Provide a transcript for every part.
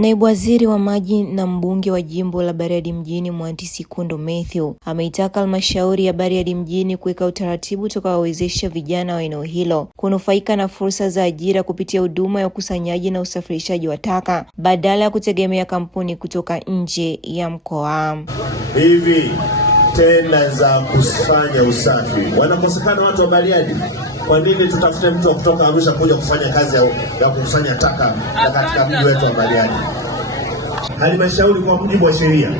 Naibu Waziri wa Maji na mbunge wa jimbo la Bariadi mjini Mhandisi Kundo Mathew ameitaka halmashauri ya Bariadi mjini kuweka utaratibu utakaowezesha vijana wa eneo hilo kunufaika na fursa za ajira kupitia huduma ya ukusanyaji na usafirishaji wa taka badala ya kutegemea kampuni kutoka nje ya mkoa. Hivi tena za kufanya usafi wanakosekana watu wa Bariadi. Kwa nini tutafute mtu kutoka Arusha kuja kufanya kazi ya kukusanya taka katika mji wetu wa Bariadi? Halmashauri kwa mujibu wa sheria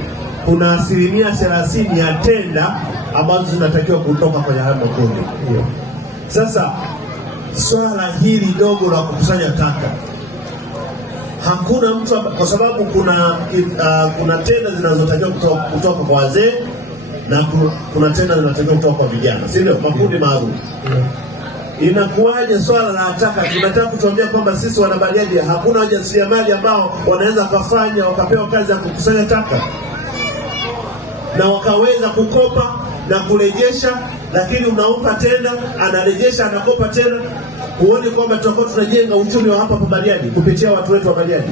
kuna 30% ya tenda ambazo zinatakiwa kutoka kwenye haya makundi. Sasa swala hili dogo la kukusanya taka, hakuna mtu, kwa sababu kuna tenda zinazotakiwa kutoka kwa wazee na kuna tenda zinatakiwa kutoka kwa vijana, si ndio? Makundi maalum. Inakuwaje swala la taka tunataka kutuambia kwamba sisi wana Bariadi hakuna wajasiriamali ambao wanaweza kufanya wakapewa kazi ya kukusanya taka na wakaweza kukopa na kurejesha, lakini unampa tena anarejesha anakopa tena? Huoni kwamba tutakuwa tunajenga uchumi wa hapa Bariadi kupitia watu wetu wa Bariadi?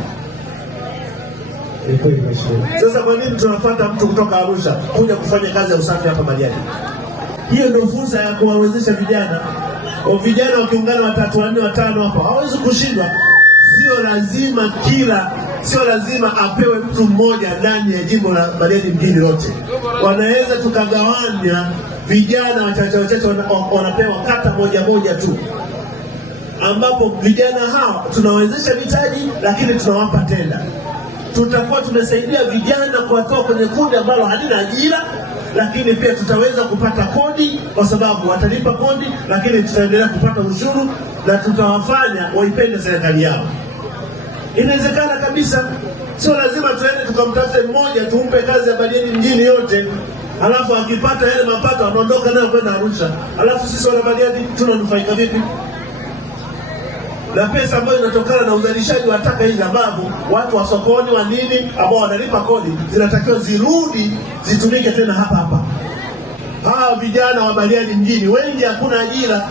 Sasa kwa nini tunafuata mtu kutoka Arusha kuja kufanya kazi ya usafi hapa Bariadi? Hiyo ndio fursa ya kuwawezesha vijana. Vijana wakiungana 3, 4, 5 hapo hawezi kushindwa. Sio lazima apewe mtu mmoja ndani ya jimbo la Bariadi mjini lote. Wanaweza tukagawanya vijana wachache wanapewa kata moja tu, ambapo vijana hao tunawezesha mitaji lakini tunawapa tenda. Tutakuwa tumesaidia vijana kuwatoa kwenye kundi ambalo halina ajira, lakini pia tutaweza kupata kodi kwa sababu watalipa kodi, lakini tutaendelea kupata ushuru na tutawafanya waipende serikali yao. Inawezekana kabisa. Sio lazima tuende tukamtafute mmoja tumpe kazi ya Bariadi mjini yote, alafu akipata yale mapato anaondoka nayo kwenda Arusha. Alafu sisi wana Bariadi tunanufaika vipi? Na pesa ambayo inatokana na uzalishaji wa taka hizi ambapo watu wa sokoni wa nini ambao wanalipa kodi zinatakiwa zirudi zitumike tena hapa. Hawa vijana wa Bariadi mjini wengi hakuna ajira.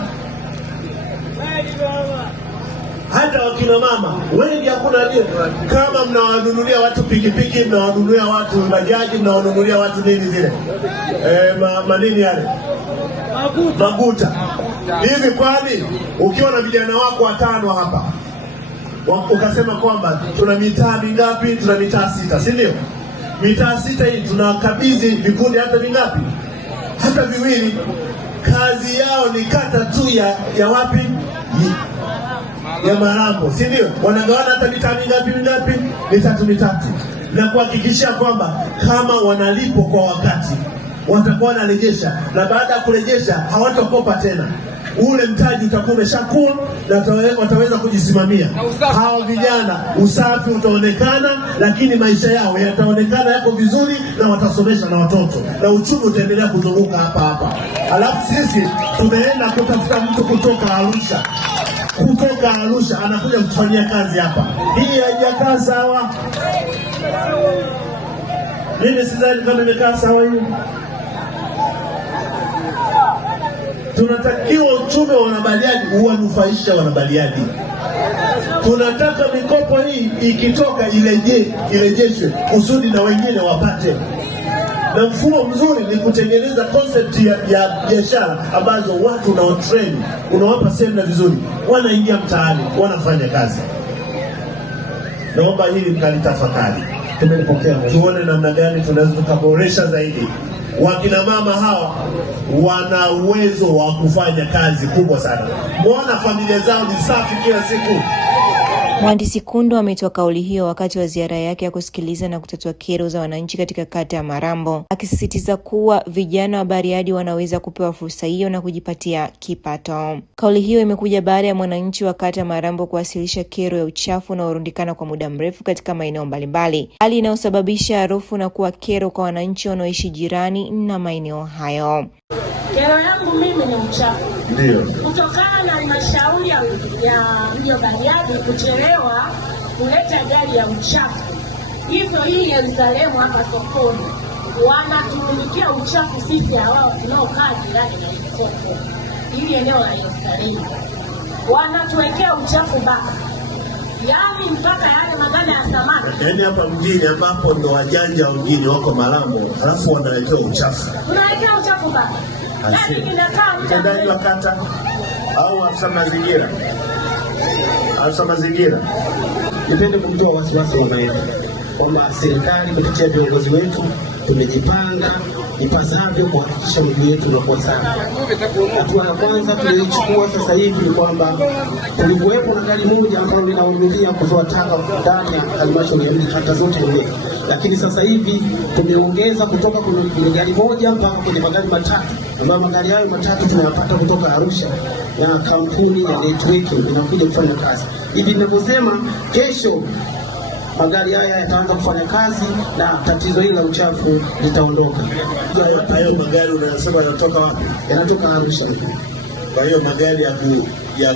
Hata wakina mama wengi hakuna ajira. Kama mnawanunulia watu pikipiki, mnawanunulia watu bajaji, mnawanunulia watu nini zile manini yale maguta. Hivi kwani ukiwa na vijana wako 5 hapa ukasema kwamba tuna mitaa mingapi? Tuna mitaa 6, si ndio? Mitaa 6 hii tunakabidhi vikundi hata vingapi? Hata 2. Kazi yao ni kata tu ya wapi? Ya Marambo, si ndio? Wanagawana hata mitaa mingapi? Mitatu. Na kuhakikisha kwamba kama wanalipo kwa wakati watakuwa wanarejesha, na baada ya kurejesha hawatakopa tena. Ule mtaji utakuwa umeshakuwa na wataweza kujisimamia. Hao vijana usafi utaonekana, lakini maisha yao yataonekana yako vizuri na watasomesha na watoto na uchumi utaendelea kuzunguka hapa. Alafu sisi tumeenda kutafuta mtu kutoka Arusha anakuja kutufanyia kazi hapa. Hii haijakaa sawa. Mimi sidhani kama imekaa sawa hiyo. Tunatakiwa uchumi wa Wanabariadi uwanufaisha Wanabariadi. Tunataka mikopo hii ikitoka irejeshwe kusudi na wengine wapate. Na mfumo mzuri ni kutengeneza concept ya biashara ambazo watu unawatrain, unawapa semina vizuri, wanaingia mtaani, wanafanya kazi. Naomba hili mkalitafakari. Tumelipokea. Tuone namna gani tunaweza kuboresha zaidi. Wakina mama hawa wana uwezo wa kufanya kazi kubwa sana. Muona familia zao ni safi kila siku. Mhandisi Kundo ametoa kauli hiyo wakati wa ziara yake ya kusikiliza na kutatua kero za wananchi katika kata ya Marambo, akisisitiza kuwa vijana wa Bariadi wanaweza kupewa fursa hiyo na kujipatia kipato. Kauli hiyo imekuja baada ya mwananchi wa kata ya Marambo kuwasilisha kero ya uchafu na urundikana kwa muda mrefu katika maeneo mbalimbali, hali inayosababisha harufu na kuwa kero kwa wananchi wanaoishi jirani na maeneo hayo. Kero yangu mimi ni uchafu. Ndio. Kutokana na halmashauri ya mji wa Bariadi kuchelewa kuleta gari ya uchafu. Hivyo hii Yerusalemu hapa sokoni wanatumikia uchafu sisi hao tunaokaa jirani na soko. Hili eneo la Yerusalemu wanatuwekea uchafu baka. yaani mpaka yale maganda ya samaki. Yaani hapa mjini ambapo ndo wajanja wengine wako Malambo, alafu wanaletea uchafu. Tunaletea uchafu baba. Yaani kinakaa mtendaji wa kata au afisa mazingira. Afisa mazingira. Nipende kumtoa wasiwasi wananchi kwamba serikali kupitia viongozi wetu tumejipanga ipasavyo kuhakikisha mji wetu unakuwa safi. Hatua ya kwanza tuliyochukua sasa hivi ni kwamba kulikuwepo na gari moja ambalo linahudumikia kutoa taka ndani ya halmashauri ya mji kata zote nne, lakini sasa hivi tumeongeza kutoka kwenye gari moja mpaka kwenye magari matatu, ambayo magari hayo matatu tunayapata kutoka Arusha ya kampuni ya Networking inakuja kufanya kazi. Hivi ninavyosema, kesho magari haya yataanza kufanya kazi na tatizo hili la uchafu litaondoka. Hayo magari unasema yanatoka wapi? Yanatoka Arusha. Kwa hiyo magari ya